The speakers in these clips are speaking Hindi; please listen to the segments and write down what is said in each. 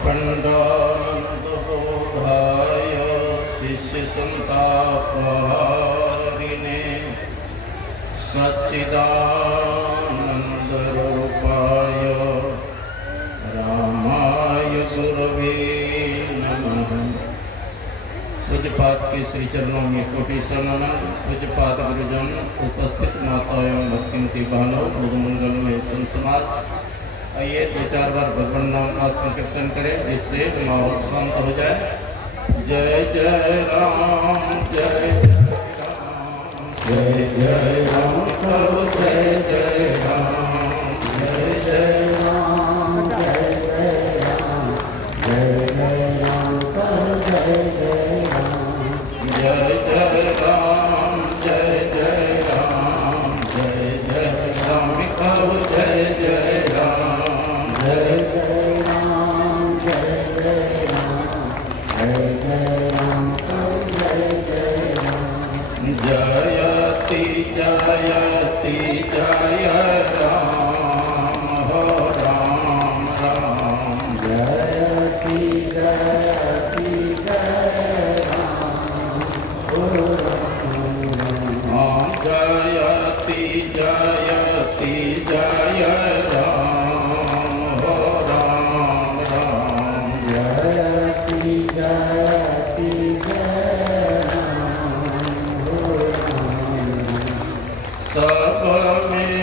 अखंडानंदबोधाय शिष्यसंतापहारिणे सच्चिदानंदरूपाय रामाय गुरवे नमः। पूज्यपाद के श्री चरणों में कोटि नमन। पूज्यपाद गुरुजन, उपस्थित माता एवं भक्तिमती बहनों, मंगल में संत समाज, आइए दो चार बार भगवान नाम का संकीर्तन करें जिससे माहौल शांत हो जाए। जय जय राम, जय जय राम, करो जय जय राम, जय जय राम, जय जय राम, जय जय राम, करो जय जय राम, जय जय राम, जय जय राम, जय जय राम, करो जय जय राम, जय जय राम, जय जय राम, जय जय राम, करो जय जय राम। जयति जयति जय राम, हो राम राम, जयति जयति जय राम, हो राम, जयति जयति जय राम, हो राम राम, जयति जयति जय सब में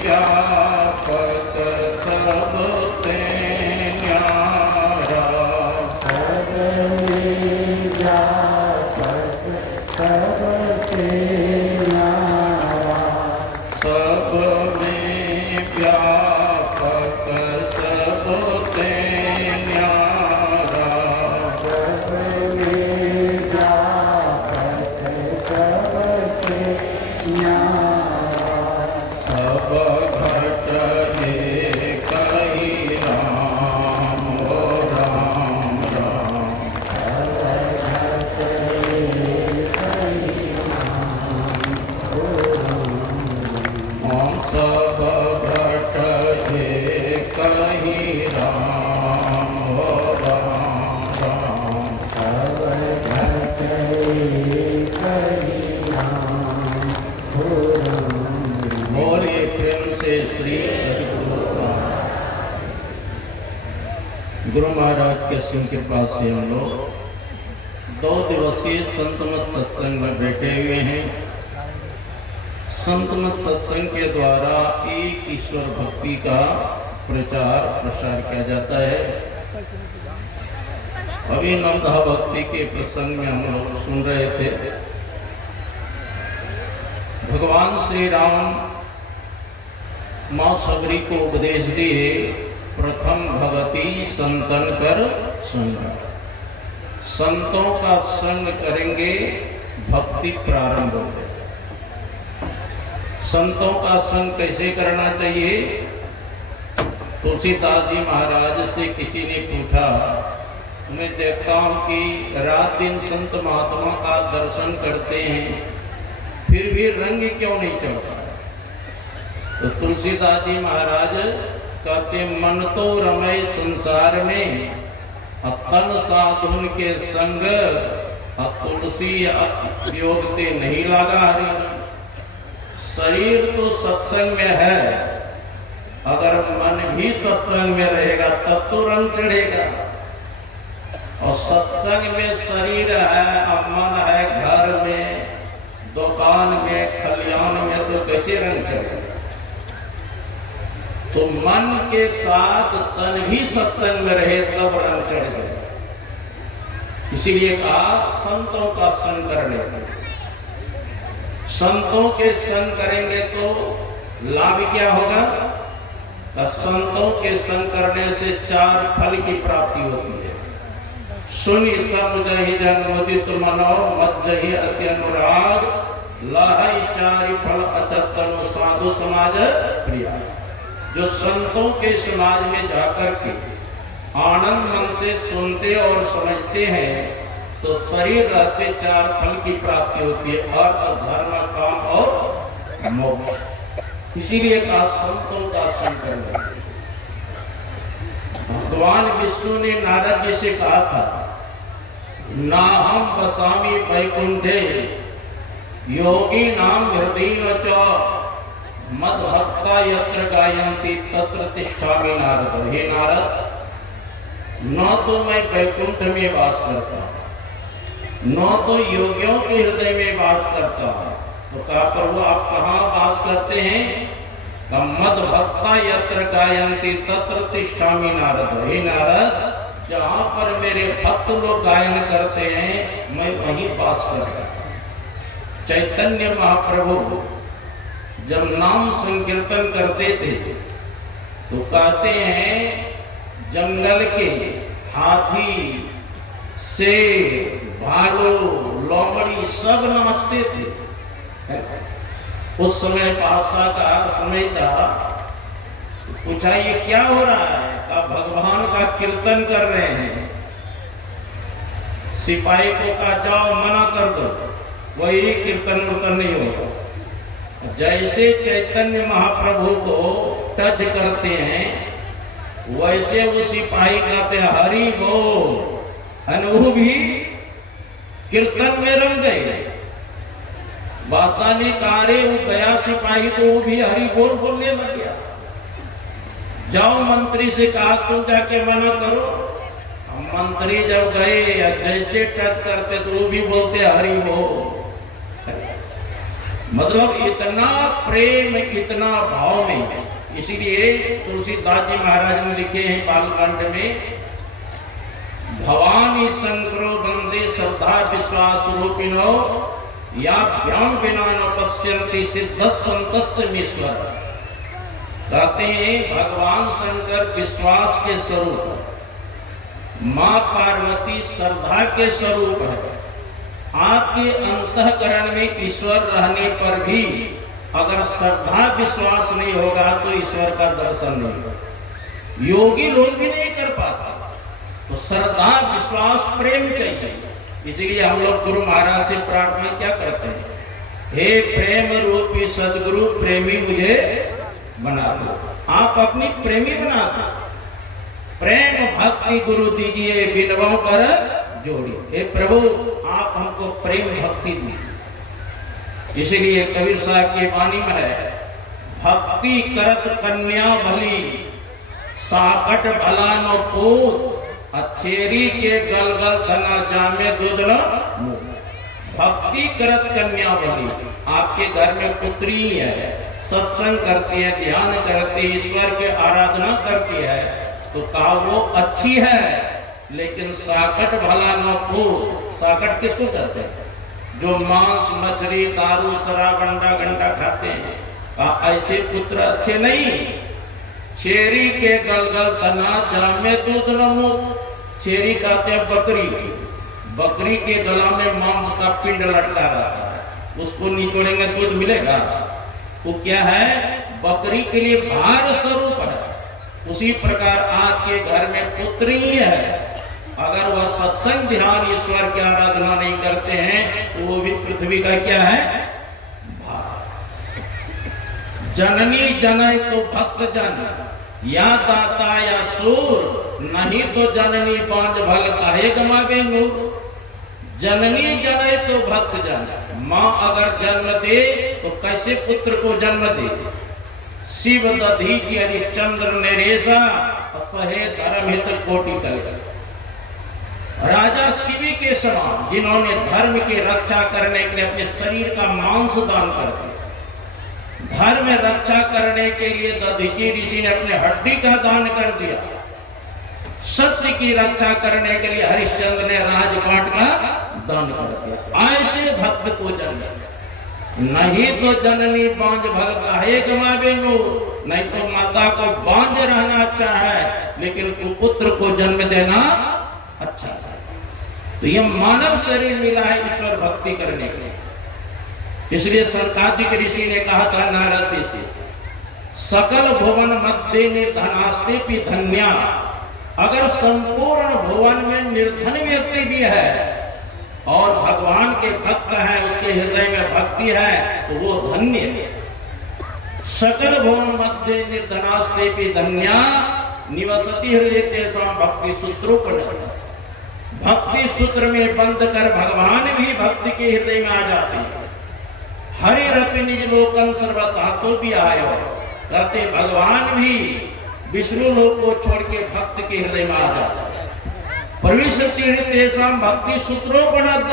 व्यापक सबसे न्यारा, सब में व्यापक सबसे न्यारा, सब में व्यापक सबसे न्यारा, सब में व्यापक सबसे सब घट एक ही राम, हो राम राम, सब घट एक ही राम, हो राम, सब घट एक ही राम, हो राम राम, सब घट एक ही राम, हो राम। और ये प्रेम से श्री गुरु महाराज के सिंह कृपा से हम लोग 2 दिवसीय संतमत सत्संग में बैठे हुए हैं। संतमत सत्संग के द्वारा एक ईश्वर भक्ति का प्रचार प्रसार किया जाता है। अभी नवधा भक्ति के प्रसंग में हम लोग सुन रहे थे, भगवान श्री राम माँ सबरी को उपदेश दिए, प्रथम भगति संतन कर संग। संतों का संग करेंगे भक्ति प्रारंभ होगी। संतों का संग कैसे करना चाहिए? तुलसीदास जी महाराज से किसी ने पूछा, मैं देखता हूं कि रात दिन संत महात्मा का दर्शन करते हैं, फिर भी रंग क्यों नहीं चढ़ता? तो तुलसीदास जी महाराज कहते, मन तो रमय संसार में, तन साधुन के संग, तुलसी योग ते नहीं लगा हरि। शरीर तो सत्संग में है, अगर मन भी सत्संग में रहेगा तब तो रंग चढ़ेगा। और सत्संग में शरीर है, मन है, घर में, दुकान में, खलियान में, तो कैसे रंग चढ़ेगा? तो मन के साथ तन भी सत्संग में रहे तब रंग चढ़ जाए। इसीलिए कहा संतों का संग करने। संतों के संग करेंगे तो लाभ क्या होगा? संतों के संग करने से 4 फल की प्राप्ति होती है। सुनि समझहि जन मुदित मनो, मज्जहि अति अनुराग, लहई 4 फल अचतनु साधु समाज प्रिया। जो संतों के समाज में जाकर के आनंद मन से सुनते और समझते हैं तो शरीर रहते 4 फल की प्राप्ति होती है, अर्थ, धर्म, काम और मोक्ष। इसीलिए कहा संतों का संग करना। भगवान विष्णु ने नारद जी से कहा था, ना हम बसामी वैकुंठे योगी नाम हृदय च मद भक्ता यत्र गायन्ति तत्र तिष्ठामि नारद। हे नारद, न तो मैं वैकुंठ में वास करता हूं, न तो योगियों के हृदय में वास करता हूं। तो कहा, प्रभु आप कहाँ वास करते हैं? मद भक्ता यत्र गायन्ति तत्र तिष्ठामि नारद। हे नारद, जहां पर मेरे भक्त लोग गायन करते हैं मैं वहीं वास करता हूं। चैतन्य महाप्रभु जब नाम संकीर्तन करते थे तो कहते हैं जंगल के हाथी, शेर, भालू, लोमड़ी सब नाचते थे। उस समय पासा का समय था। पूछा ये क्या हो रहा है? कहा भगवान का कीर्तन कर रहे हैं। सिपाही को कहा जाओ मना कर दो, वही कीर्तन उर्तन नहीं होगा। जैसे चैतन्य महाप्रभु को टच करते हैं वैसे वो सिपाही कहते हैं हरि बोल, अनुभव भी कीर्तन में रंग गए। बादशाह ने कहा रे वो गया सिपाही तो वो भी हरि बोल बोलने लग गया। जाओ मंत्री से कहा तुम जाके मना करो। मंत्री जब गए जैसे टच करते तो वो भी बोलते हरि बोल। मतलब इतना प्रेम, इतना भाव नहीं है। इसीलिए तुलसीदास जी महाराज ने लिखे हैं बालकांड में, भवानी शंकरो वंदे श्रद्धा विश्वास रूपिणो या भ्याम बिना न पश्यन्ति सिद्धस्वन्तस्तमीश्वर। कहते हैं भगवान शंकर विश्वास के स्वरूप, माँ पार्वती श्रद्धा के स्वरूप है। आपके अंतःकरण में ईश्वर रहने पर भी अगर श्रद्धा विश्वास नहीं होगा तो ईश्वर का दर्शन नहीं होगा। योगी लोग भी नहीं कर पाता। तो श्रद्धा विश्वास प्रेम चाहिए। इसलिए हम लोग गुरु महाराज से प्रार्थना क्या करते हैं, हे प्रेम रूपी सदगुरु प्रेमी मुझे बना दो। आप अपनी प्रेमी बना दो। प्रेम भक्ति गुरु दीजिए बिनवों कर जोड़ी। हे प्रभु आप हमको प्रेम भक्ति दीजिए। इसलिए कबीर साहब की वाणी में है, भक्ति करत कन्या भली साकट भला नो पूत, अच्छेरी के गलगल धना जामे दूधना। भक्ति करत कन्या भली, आपके घर में पुत्री है, सत्संग करती है, ध्यान करती है, ईश्वर की आराधना करती है, तो कहा वो अच्छी है। लेकिन साकट भला न पूत, साकट किसको कहते हैं? जो मांस मछली दारू शराब अंडा घंटा खाते हैं, ऐसे पुत्र अच्छे नहीं। छेरी के गलगल तना जामे दूध न मुख। छेरी कहते हैं बकरी, बकरी के गला में मांस का पिंड लटका रहा है, उसको निचोड़ेंगे दूध मिलेगा? वो क्या है? बकरी के लिए भार स्वरूप है। उसी प्रकार आपके घर में पुत्री है, अगर वह सत्संग ध्यान ईश्वर की आराधना नहीं करते हैं तो वो भी पृथ्वी का क्या है? भार। जननी जनय तो भक्त जन, या दाता या सूर, नहीं तो जननी बांझ भल काहे गमावे नूर। जननी जनय तो भक्त जन, माँ अगर जन्म दे तो कैसे पुत्र को जन्म दे? शिव दधीचि हरिश्चंद्र नरेशा, सहे धर्म हित कोटि कलेश। राजा शिवी के समान जिन्होंने धर्म की रक्षा करने के लिए अपने शरीर का मांस दान कर दिया, धर्म रक्षा करने के लिए दधीचि ऋषि ने अपने हड्डी का दान कर दिया, सत्य की रक्षा करने के लिए हरिश्चंद्र ने राजपाट का दान कर दिया। ऐसे भक्त को जन्म, नहीं तो जननी बांझ भल काहे गमावे नूर। नहीं तो माता को बांझ रहना अच्छा है, लेकिन कुपुत्र को जन्म देना अच्छा है। तो यह मानव शरीर मिला है ईश्वर भक्ति करने के लिए। इसलिए संतादिक ऋषि ने कहा था नारद से, सकल भुवन मध्य निर्धनास्ते भी धन्या। अगर संपूर्ण भुवन में निर्धन व्यक्ति भी है और भगवान के भक्त है, उसके हृदय में भक्ति है, तो वो धन्य है। सकल भुवन मध्य निर्धनास्ते भी धन्या, निवसति हृदय तेषां भक्ति सूत्रोपनिषद। भक्ति सूत्र में बंद कर भगवान भी भक्ति के हृदय में आ जाते हैं। हरिरपि निज लोकन सर्वधातु भी आयो, कहते भगवान भी विष्णु लोक को छोड़ के भक्त के हृदय में आ जाता है। प्रविशति हृदय तेषां भक्ति सूत्रोपनिषद,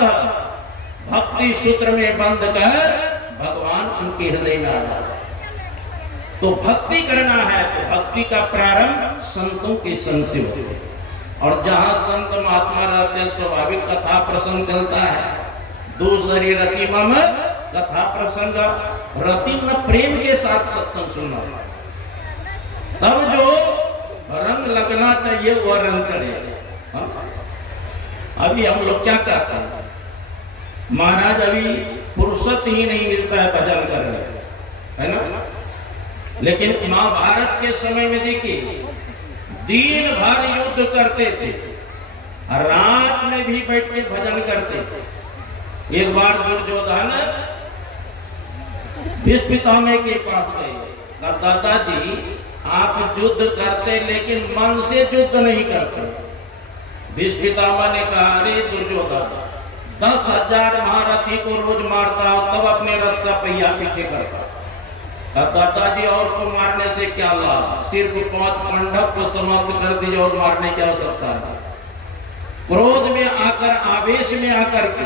भक्ति सूत्र में बंद कर भगवान उनके हृदय में आ जाता है। तो भक्ति करना है तो भक्ति का प्रारंभ संतों के संग से हो, और जहां संत महात्मा रहते स्वाभाविक कथा प्रसंग चलता है। दूसरी रति मम कथा प्रसंग, रति न प्रेम के साथ सत्संग सुनना, तब जो रंग लगना चाहिए वह रंग चढ़े। अभी हम लोग क्या करते हैं, महाराज अभी फुर्सत ही नहीं मिलता है भजन करने, है ना। लेकिन महाभारत के समय में देखिए दिन भर युद्ध करते थे, रात में भी बैठ के भजन करते थे। एक बार दुर्योधन भीष्म पितामह के पास गए, दादाजी आप युद्ध करते लेकिन मन से युद्ध नहीं करते। भीष्म पितामह ने कहा, अरे दुर्योधन 10,000 महारथी को रोज मारता हो तब अपने रथ का पहिया पीछे करता। दादाजी और को मारने से क्या लाभ, सिर्फ 5 पांडव को समाप्त कर दीजिए और मारने की आवश्यकता है। क्रोध में आकर, आवेश में आकर के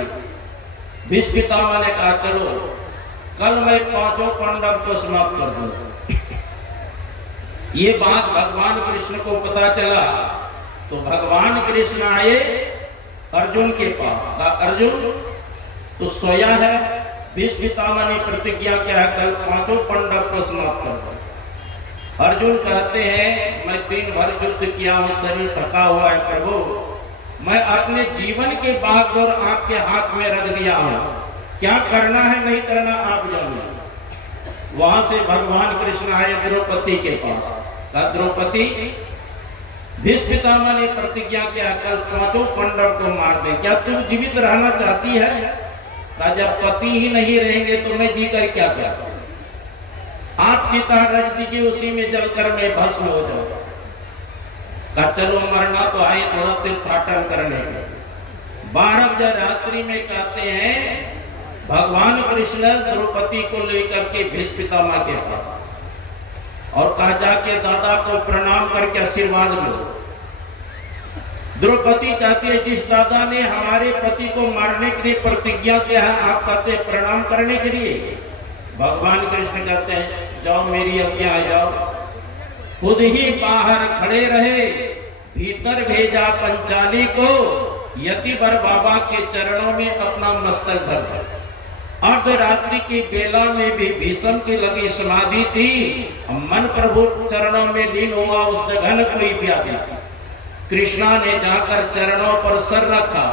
भीष्म पितामह ने कहा, चलो कल मैं 5 पांडव को समाप्त कर दूंगा। ये बात भगवान कृष्ण को पता चला तो भगवान कृष्ण आए अर्जुन के पास। अर्जुन तो सोया है, भीष्म पितामह ने प्रतिज्ञा किया है कल 5 पांडव को समाप्त कर दो। अर्जुन कहते हैं, मैं दिन भर युद्ध किया हूं, शरीर थका हुआ है प्रभु, मैं अपने जीवन के बागडोर आपके हाथ में रख दिया हूं, क्या करना है नहीं करना आप जानिए। वहां से भगवान कृष्ण आए द्रौपदी के पास। कहा, द्रौपदी भीष्म पितामह ने प्रतिज्ञा किया कल 5 पांडव को मार दे, क्या तुम जीवित रहना चाहती है? जब पति ही नहीं रहेंगे तो मैं जी कर क्या करूं? आप चिता रच दीजिए, उसी में जलकर मैं भस्म हो जाऊंगा। कहा चलो मरना तो आए थोड़ा तीर्थाटन करने के। 12 बजे रात्रि में कहते हैं भगवान कृष्ण द्रौपदी को लेकर के भीष्म पितामह के पास, और कहा जाके दादा को प्रणाम करके आशीर्वाद लो। द्रौपदी कहती है, जिस दादा ने हमारे पति को मारने के लिए प्रतिज्ञा किया है, आप कहते हैं प्रणाम करने के लिए। भगवान कृष्ण कहते हैं, जाओ मेरी आज्ञा है, जाओ। खुद ही बाहर खड़े रहे, भीतर भेजा पंचाली को, यतिवर बाबा के चरणों में अपना मस्तक धर। अर्धरात्रि की बेला में भी भीष्म की लगी समाधि थी, मन प्रभु चरणों में लीन हुआ, उस जगह न कोई व्याधि। कृष्णा ने जाकर चरणों पर सर रखा।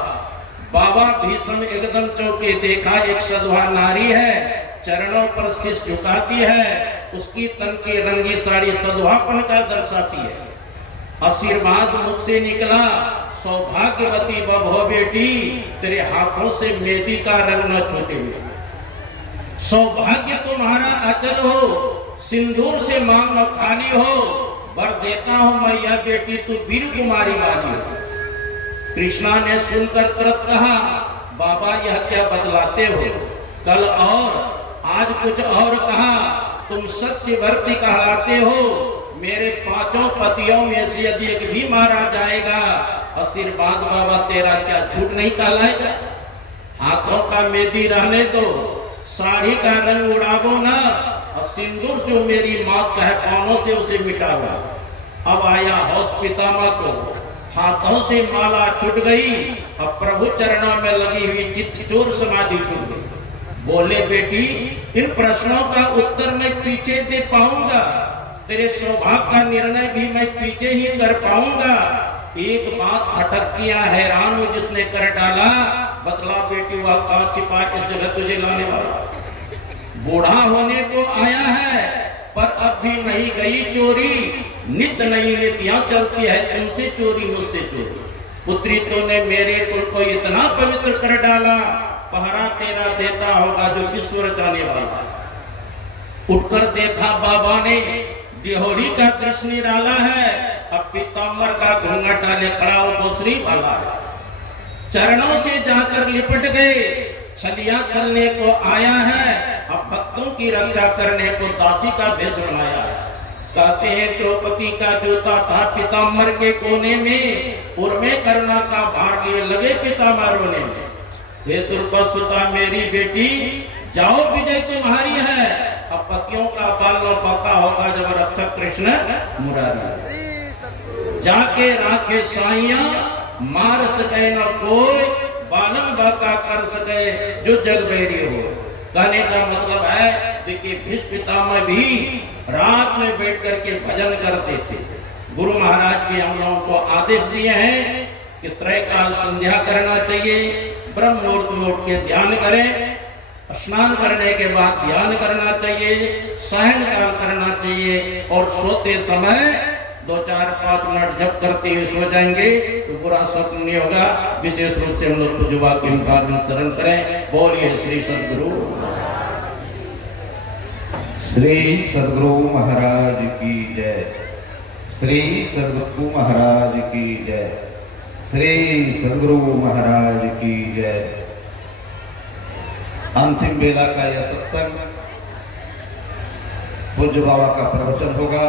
बाबा भीष्म एकदम चौंके, देखा एक सधवा नारी है, चरणों पर शीश झुकाती है, उसकी तन की रंगी साड़ी सधवापन का दर्शाती है। आशीर्वाद मुख से निकला, सौभाग्यवती बभो बेटी, तेरे हाथों से मेहंदी का रंग न छूटे। सौभाग्य तुम्हारा अचल हो, सिंदूर से मांग न खाली हो, वर देता हूं मैं यह बेटी तू वीर कुमारी वाली हो। कृष्णा ने सुनकर तुरंत कहा, बाबा यह क्या बतलाते हो, कल और आज कुछ और कहा, तुम सत्यव्रती कहलाते हो। मेरे 5 पतियों में से यदि एक भी मारा जाएगा, आशीर्वाद बाबा तेरा क्या झूठ नहीं कहलाएगा। हाथों का मेहंदी रहने दो, साड़ी का रंग उड़ावो ना, और सिंदूर जो मेरी मौत का है पांवों से उसे मिटावा। अब आया हौस पितामह को, हाथों से माला छूट गई, अब प्रभु चरणों में लगी हुई चित्त चोर समाधि टूट गई। बोले बेटी, इन प्रश्नों का उत्तर मैं पीछे दे पाऊंगा, तेरे सौभाग्य का निर्णय भी मैं पीछे ही कर पाऊंगा। एक बात अटकिया हैरान हूं जिसने कर डाला, बतला बेटी वह कहां छिपा इस जगह तुझे लाने वाला। बूढ़ा होने को आया है पर अब भी नहीं गई चोरी, नित्य नई नीतियां चलती है, तुमसे चोरी मुझसे चोरी। पुत्री तूने मेरे कुल को इतना पवित्र कर डाला, पहरा तेरा देता होगा जो विश्व रचाने वाला। उठकर देखा बाबा ने, दिहोरी का दृश्य निराला है, अब पीताम्बर का घूंघट डाले खड़ा हो दूसरी वाला चरणों से जाकर लिपट गए। छलिया चलने को आया है, अब भक्तों की रक्षा करने को दासी का भेष बनाया है। कहते हैं द्रौपदी का जूता था पीताम्बर के कोने में, उर्मे करना का भार लिए लगे पिताम्बर रोने में। हे दुर्पसुता मेरी बेटी, जाओ विजय तुम्हारी है। अब पतियों का बाल न पका होगा जब रक्षक कृष्ण मुरारी। जाके राखे साइया मार सके न कोई, बालन बाका कर सके जो जग बैरी हो। कहने का मतलब है कि भीष्म पितामह भी रात में बैठ करके भजन करते थे। गुरु महाराज भी हम लोगों को आदेश दिए हैं कि त्रैकाल संध्या करना चाहिए, ब्रह्म मुहूर्त में उठ के ध्यान करें, स्नान करने के बाद ध्यान करना चाहिए, सायं काल करना चाहिए और सोते समय 2-4-5 मिनट जप करते हुए सो जाएंगे तो बुरा स्वप्न नहीं होगा। विशेष रूप से हम लोग पूज्यवा के शरण करें। बोलिए श्री सद्गुरु श्री सद्गुरु महाराज की जय। श्री सद्गुरु महाराज की जय। श्री सद्गुरु महाराज की जय। अंतिम बेला का यह सत्संग पूज्य बाबा का प्रवचन होगा।